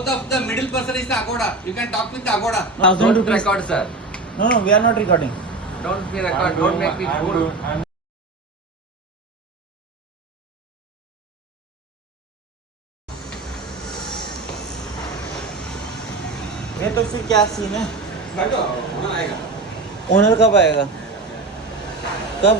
Both of the middle person is the Agoda. You can talk with the Agoda. Don't record, sir. No, we are not recording. Don't be record. Don't make me fool. ये तो फिर क्या scene है? Owner कब आएगा? कब?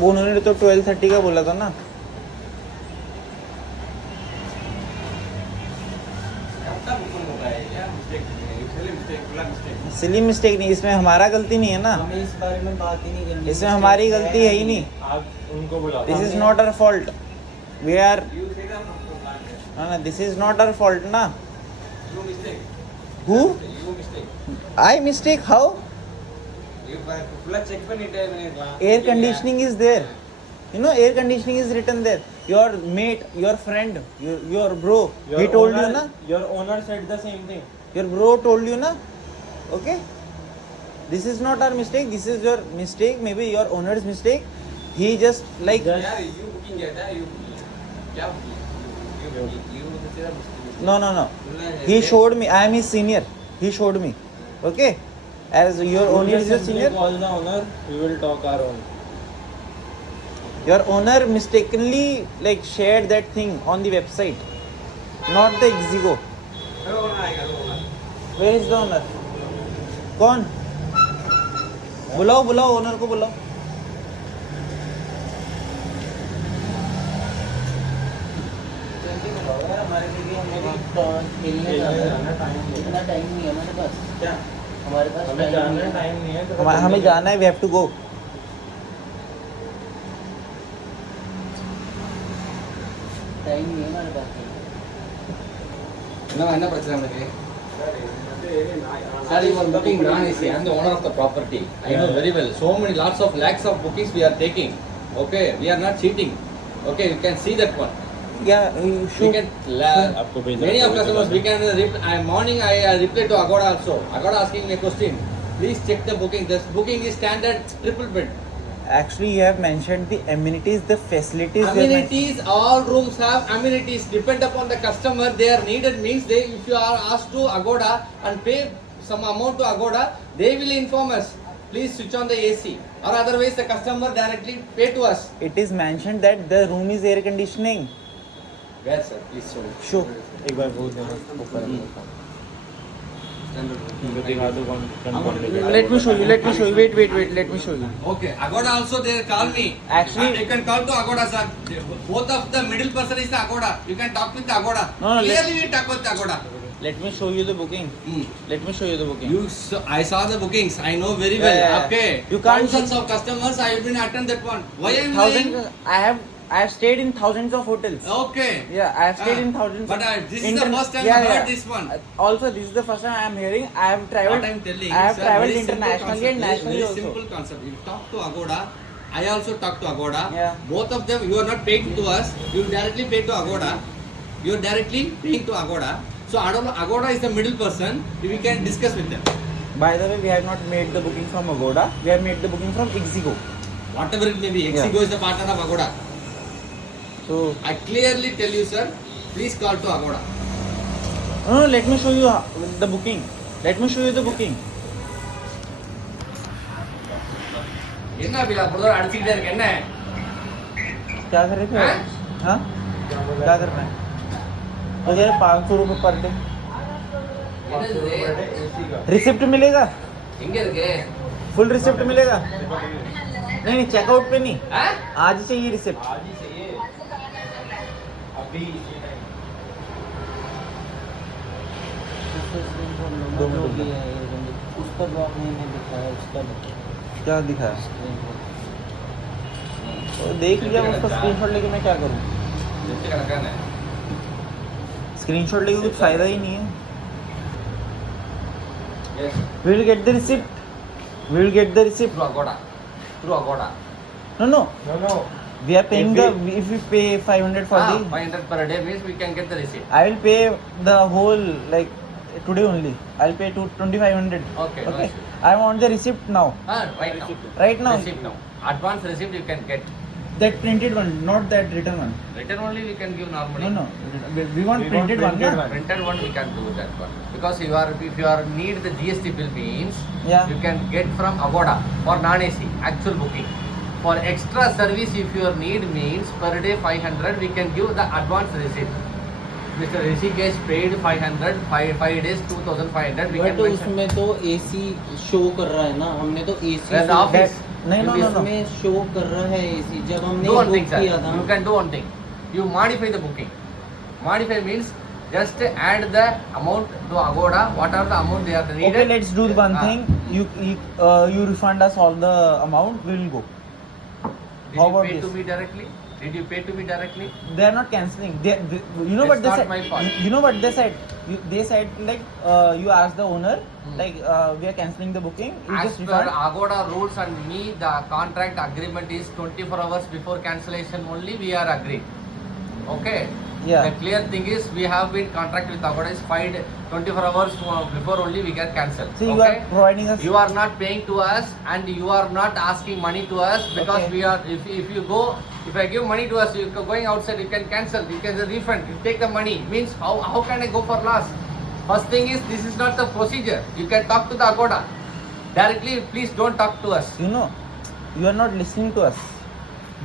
वो उन्होंने तो 12:30 का बोला था ना। सिली मिस्टेक नहीं, इसमें हमारा गलती नहीं है ना। हमें इस बारे में बात ही नहीं करनी। इसमें हमारी गलती है ही नहीं। आप उनको बुलाओ। This is not our fault. We are ना, this is not our fault ना। Who? I mistake how? Air conditioning is there. You know, air conditioning is written there. Your mate, your friend, your bro. He told you na. Your owner said the same thing. Your bro told you na. Okay. This is not our mistake. This is your mistake. Maybe your owner's mistake. He just like. No. He showed me. I am his senior. He showed me. Okay. As your owner is your senior. Call the owner. We will talk our own. Your owner mistakenly like shared that thing on the website, not the Exigo. Where is the owner? कौन? बुलाओ owner को बुलाओ। हमारे लिए खेलने जाना time इतना time नहीं है हमारे पास। क्या हमारे पास हमें जाना टाइम नहीं है तो हमें जाना है। We have to go. Time नहीं है हमारे पास। என்ன பிரச்சனை உங்களுக்கு? Sir, you are booking wrong. I am the owner of the property. I know very well. So many lakhs of bookings we are taking. Okay, we are not cheating. Okay, you can see that one. Yeah, you We should. can. Many of customers we can. Morning I reply to Agoda also. Agoda asking me a question. Please check the booking. This booking is standard triple bed. Actually, you have mentioned the amenities, the facilities. Amenities, all rooms have amenities. Depend upon the customer, they are needed means they. If you are asked to Agoda and pay some amount to Agoda, they will inform us. Please switch on the AC, or otherwise the customer directly pay to us. It is mentioned that the room is air conditioning. Where sir? Please show. Show. एक बार बोल देना ऊपर दिखा दो कौन। Let me show you. Wait. Let me show you. Okay, Agoda also they call me. Actually, you can call to Agoda sir. Both of the middle person is the Agoda. You can talk with the Agoda. No, Clearly we talk with the Agoda. let me show you the booking. Let me show you the booking. I saw the bookings. I know very well. Yeah. Okay. You can't- Thousands of customers. I have been attend that one. Why I am Thousands. lying? I have stayed in thousands of hotels. Okay. Yeah, I have stayed in thousands. But this is the first time I heard this one. Also, this is the first time I am hearing. I have traveled. What I am telling. I have sir, traveled very simple internationally and concept, nationally very also. simple concept. You talk to Agoda. I also talk to Agoda. Yeah. Both of them, you are not paying to us. You directly pay to Agoda. You are directly paying to Agoda. So Agoda is the middle person. We can discuss with them. By the way, we have not made the booking from Agoda. We have made the booking from Exigo. Whatever it may be, Exigo is the partner of Agoda. So, I clearly tell you, sir. Please call to Agoda. no, let me show you the booking. Let me show you the booking. என்ன பிலா brother அடிச்சிட்டே இருக்கு என்ன? क्या कर रहे थे? हाँ? क्या करना है? मुझे 500 रुपये पर डे। रिसिप्ट मिलेगा? எங்க இருக்கு? फुल रिसिप्ट मिलेगा? नहीं, चेकआउट पे नहीं। आज ही चाहिए रिसिप्ट। आज ही चाहिए अभी इसी टाइम। 2 मिनट उसका ब्लॉक नहीं दिखाया उसका क्या दिखाया? तो देख लिया उसका स्क्रीनशॉट लेके मैं क्या करूँ? स्क्रीनशॉट लेके कुछ फायदा ही नहीं है। We will get the receipt. We will get the receipt. Through Agoda. Through Agoda. No. No. We are paying if we pay 500 for the. 500 per day means we can get the receipt. I will pay the whole like today only. I'll pay 2500. Okay. No issue. I want the receipt now. Right now. Right now. Receipt now. Advance receipt you can get. That printed one, not that written one. Written only we can give normally. No, we want We printed want one. printed na? one. Printed one we can do that one. Because if you are need the GST bill means Yeah. you can get from Agoda for non-AC actual booking. For extra service if your need means per day 500 we can give the advance receipt. Mr. Rishikesh paid 500, 5 days 2500 we can but mention. उसमें तो AC show कर रहा है ना, हमने तो AC Where's the office? नहीं, no, no, no. इसमें शो कर रहा है एसी जब हमने Do one thing, book sir. किया था You can do one thing. You modify the booking. Modify means just add the amount to Agoda, whatever the amount they are needed. Okay, let's do one Ah. thing. You refund us all the amount. We will go. Did How you about pay this? to me directly? Did you pay to me directly? They are not cancelling. You know It's what they not said. my fault. You know what they said. They said like you asked the owner like we are cancelling the booking. You As just per refund. Agoda rules and me, the contract agreement is 24 hours before cancellation only we are agreed. Okay? Yeah. The clear thing is we have been contract with Agoda is 24 hours before only we get cancelled. So you Okay? are providing us. You are not paying to us and you are not asking money to us because Okay. we are if you go if I give money to us you going outside you can cancel you can refund you take the money means how can I go for loss. First thing is this is not the procedure. You can talk to the Agoda directly. Please don't talk to us. You know, you are not listening to us.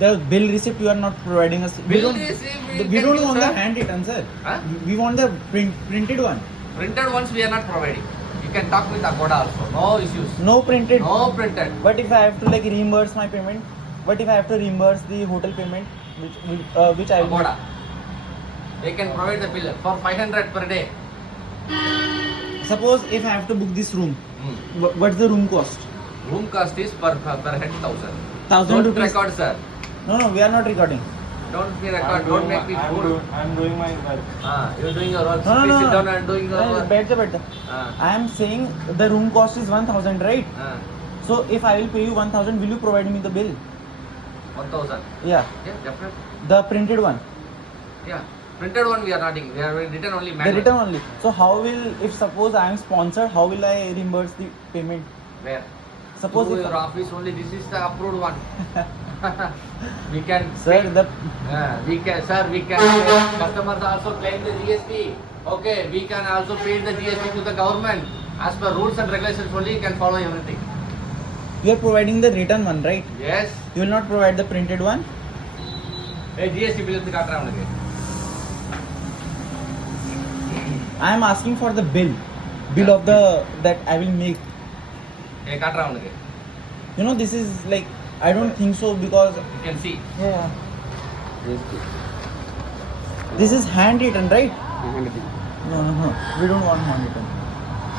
The bill receipt you are not providing us. Bill receipt we we can don't give, want the sir. handwritten, sir. Huh? We want the printed one. Printed ones we are not providing. You can talk with Agoda also. No issues. No printed. No printed. But if I have to like reimburse my payment, but if I have to reimburse the hotel payment, which I will. Agoda. They can provide the bill for 500 per day. Suppose if I have to book this room, Hmm. what's the room cost? Room cost is per head 1000. 1,000 Don't rupees. record, sir. No, we are not recording. Don't be record. Don't make me fool. I'm doing my work. You're doing your work. No, no, Please no. sit down and doing your work. Better. I am saying the room cost is 1,000, right? So if I will pay you 1,000, will you provide me the bill? 1000. Yeah, Yeah, definitely. the printed one. Yeah. Printed one we are not doing. We are written only The manual. written only. So how will, if suppose I am sponsored, how will I reimburse the payment? Where? Suppose Through if your office only. This is the approved one. We can. sir, pay- the we can, sir. We can. Customers also claim the GST. Okay. We can also pay the GST to the government. As per rules and regulations only, you can follow everything. you are providing the written one, right? Yes. You will not provide the printed one. Hey, GST bill எடுத்து காட்டுறேன் உனக்கு. I am asking for the bill of the that I will make. ஏய் காட்டுறேன் உனக்கு. You know, this is like I don't think so because You can see. yeah, this is handwritten, right? No, we don't want handwritten.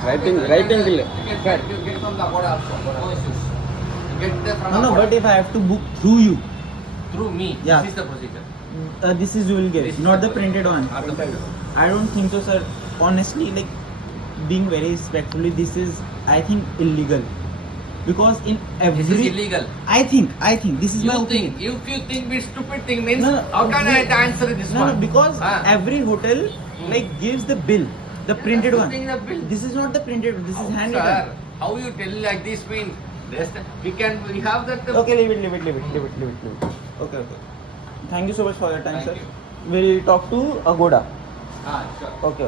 Writing You get from the Agoda also. No issues. You get there from No, Agoda. but if I have to book through you, Through me. Yeah. This is the procedure. this is you will get, This is not the the printed one. Not the printed one. I don't think so, sir. Honestly, like being very respectfully, this is I think illegal because in every This is illegal. I think this is my You opinion. think, if you think it's stupid thing means, No, no, how can I no, answer this No, one? because Ah. every hotel like gives the bill, the Yeah, printed one. putting the bill. This is not the printed one. This is How, handwritten. sir, how you tell like this mean? We have that. Okay, leave it. Okay. Thank you so much for your time, Thank sir. you. We'll talk to Agoda. Sure. Okay.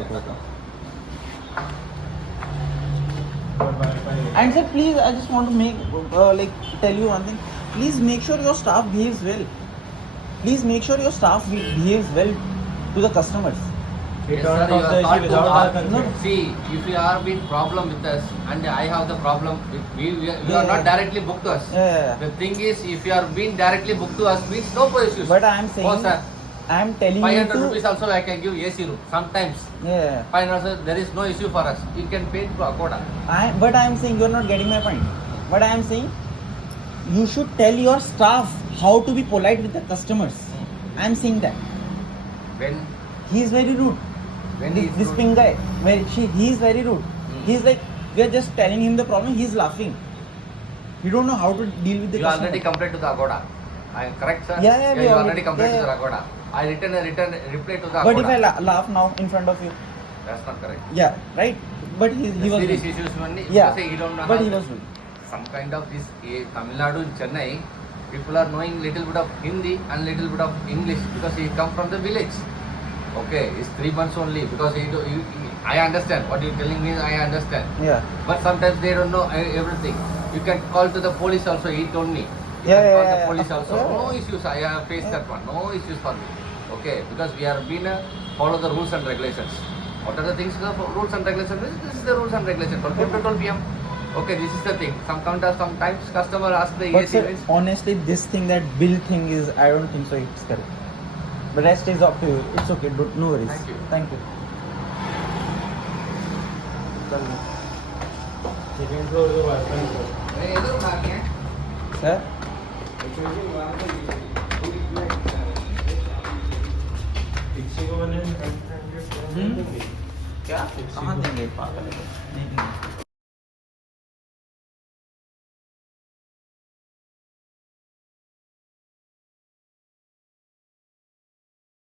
And sir, please, I just want to make tell you one thing. Please make sure your staff behaves well. Please make sure your staff behaves well to the customers. Yes, don't sir, talk you the are thought issue to without our ask- consent. See, if you are been problem with us and I have the problem, you are Yeah. not directly booked to us. Yeah. The thing is, if you are being directly booked to us, means no issues. But I am saying, Oh, sir, I am telling 500 you rupees to. also I can give AC room. Sometimes Yeah. 500, there is no issue for us. You can pay to Agoda. But I am saying you are not getting my point. But I am saying you should tell your staff how to be polite with the customers. I am saying that When he is very rude. when he is This rude. pink guy, he is very rude. Hmm. He is like we are just telling him the problem. He is laughing. We don't know how to deal with the You customer. already complained to the Agoda. I am correct, sir? Yeah, we you already- already complained yeah, to the yeah. Agoda. I written a reply to the Agoda. But if I laugh now in front of you, That's not correct. yeah, right. But he was Serious rude. issues only. Yeah, Because he don't know but how he to- was rude. Some kind of this Tamil Nadu in Chennai, People are knowing little bit of Hindi and little bit of English because he come from the village. Okay, it's 3 months only because I understand what you're telling me. I understand, Yeah. but sometimes they don't know everything. You can call to the police also. He told me. You Yeah, can yeah, call yeah, the yeah. police also. Yeah. No issues. I have faced that one. No issues for me. Okay, because we are been follow the rules and regulations. What are the things? The rules and regulations. This is the rules and regulations. From 10 to 12 p.m. Okay, this is the thing. Sometimes customer ask the But AC sir, means. honestly, this thing, that bill thing is, I don't think so it's correct. The rest is up to you. It's okay. No worries. Thank you. Thank you. Second floor पे wifi ए, इधर उठा के हैं। Sir? पीछे को मैंने क्या? कहाँ देंगे पागल है? नहीं देंगे।